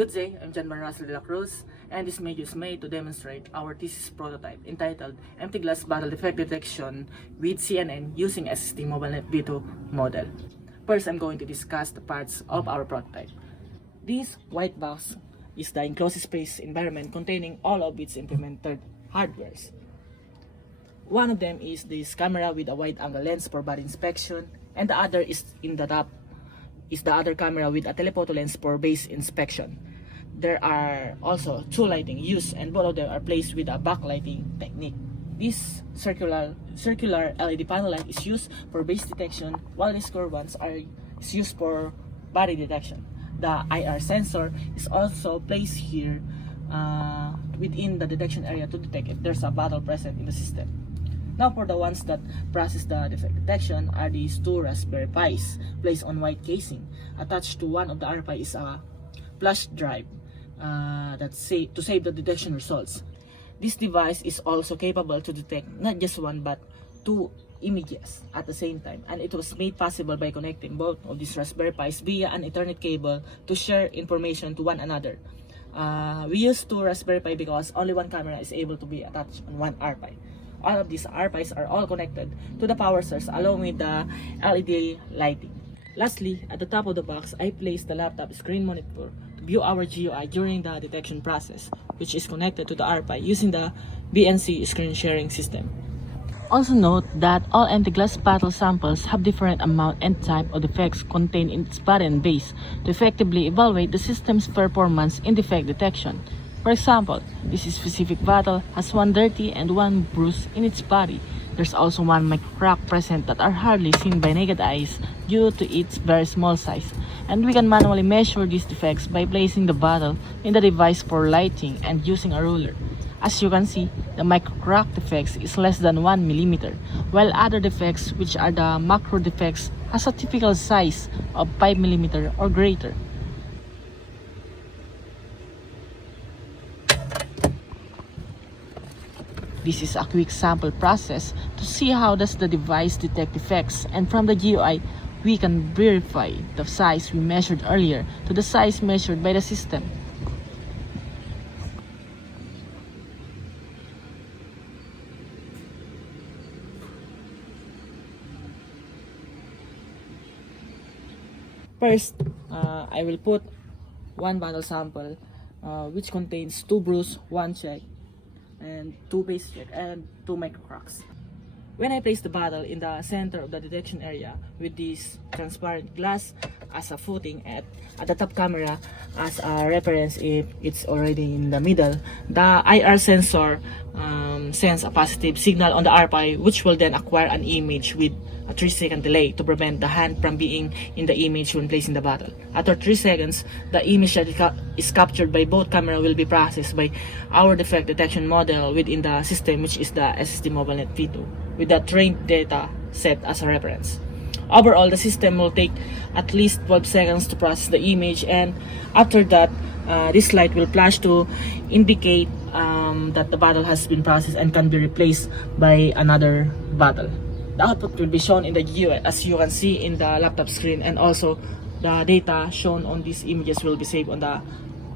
Good day, I'm John Russell de la Cruz, and this video is made to demonstrate our thesis prototype entitled Empty Glass Bottle Defect Detection with CNN using SSD MobileNet V2 model. First, I'm going to discuss the parts of our prototype. This white box is the enclosed space environment containing all of its implemented hardwares. One of them is this camera with a wide-angle lens for body inspection, and the other is in the top is the other camera with a telephoto lens for base inspection. There are also two lighting used, and both of them are placed with a backlighting technique. This circular LED panel light is used for base detection, while the square ones is used for body detection. The IR sensor is also placed here within the detection area to detect if there's a bottle present in the system. Now for the ones that process the defect detection are these two Raspberry Pis placed on white casing. Attached to one of the RPi is a flash drive to save the detection results. This device is also capable to detect not just one but two images at the same time, and it was made possible by connecting both of these Raspberry Pis via an Ethernet cable to share information to one another. We use two Raspberry Pi because only one camera is able to be attached on one RPi. All of these RPis are all connected to the power source along with the LED lighting. Lastly, at the top of the box, I placed the laptop screen monitor to view our GUI during the detection process, which is connected to the RPi using the BNC screen sharing system. Also note that all empty glass bottle samples have different amount and type of defects contained in its body and base to effectively evaluate the system's performance in defect detection. For example, this specific bottle has one dirty and one bruise in its body. There's also one micro crack present that are hardly seen by naked eyes due to its very small size, and we can manually measure these defects by placing the bottle in the device for lighting and using a ruler. As you can see, the micro crack defects is less than 1 mm, while other defects, which are the macro defects, has a typical size of 5 mm or greater. This is a quick sample process to see how does the device detect defects, and from the GUI, we can verify the size we measured earlier to the size measured by the system. First, I will put one bottle sample which contains two bruise, one check, and two base check, and two micro cracks. When I place the bottle in the center of the detection area with this transparent glass as a footing at the top camera as a reference if it's already in the middle, the IR sensor sends a positive signal on the RPi, which will then acquire an image with a 3-second delay to prevent the hand from being in the image when placing the bottle. After 3 seconds, the image that is captured by both cameras will be processed by our defect detection model within the system, which is the SSD MobileNet V2, with the trained data set as a reference. Overall, the system will take at least 12 seconds to process the image, and after that, this light will flash to indicate that the bottle has been processed and can be replaced by another bottle. The output will be shown in the GUI as you can see in the laptop screen, and also the data shown on these images will be saved on the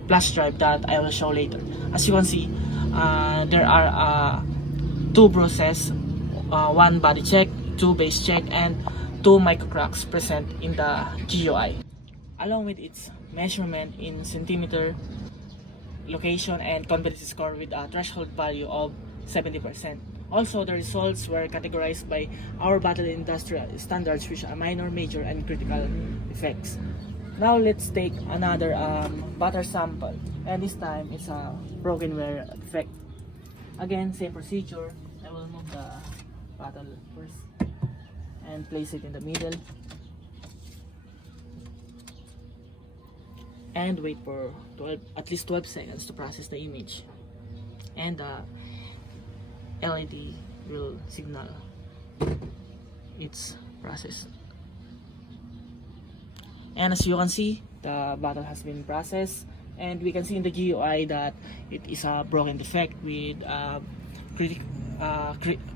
flash drive that I will show later. As you can see, there are two bruises, one body check, two base check, and two micro cracks present in the GUI, along with its measurement in centimeter, location, and confidence score with a threshold value of 70%. Also, the results were categorized by our bottle industrial standards, which are minor, major, and critical defects. Now let's take another bottle sample, and this time it's a broken wear defect. Again, same procedure. I will move the bottle first and place it in the middle and wait for at least 12 seconds to process the image, and the LED will signal its process. And as you can see, the bottle has been processed, and we can see in the GUI that it is a broken defect with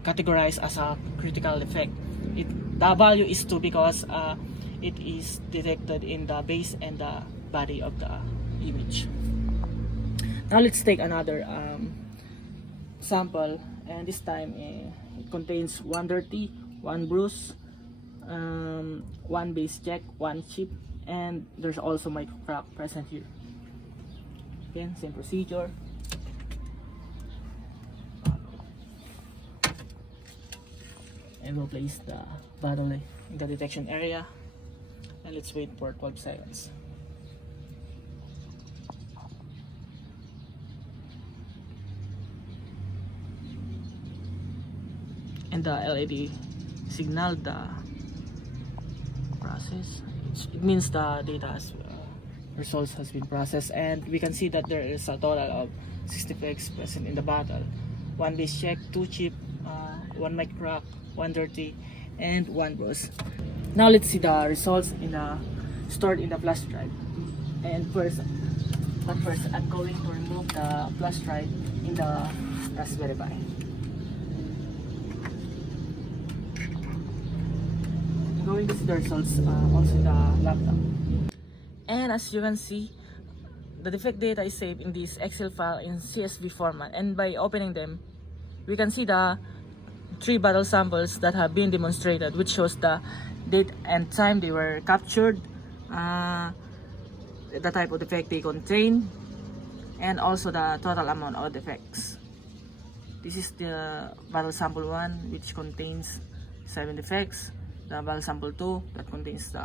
categorized as a critical defect. The value is 2 because it is detected in the base and the body of the image. Now let's take another sample, and this time it contains one dirty, one bruise, one base check, one chip, and there's also micro crack present here. Again, same procedure. And we'll place the bottle in the detection area, and let's wait for 12 seconds. And the LED signal the process. It means the data results has been processed, and we can see that there is a total of 60 pegs present in the bottle. One base check, two chip, one mic crack, one dirty, and one bruise. Now let's see the results stored in the flash drive. And first I'm going to remove the flash drive in the Raspberry Pi. Going to see the results also in the laptop. And as you can see, the defect data is saved in this Excel file in CSV format, and by opening them we can see the 3 bottle samples that have been demonstrated, which shows the date and time they were captured, the type of defect they contain, and also the total amount of defects. This is the bottle sample 1, which contains 7 defects, the bottle sample 2 that contains the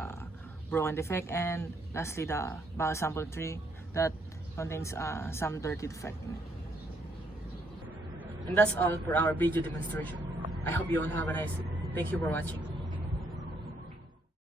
broken defect, and lastly the bottle sample 3 that contains some dirty defect in it. And that's all for our video demonstration. I hope you all have a nice day. Thank you for watching.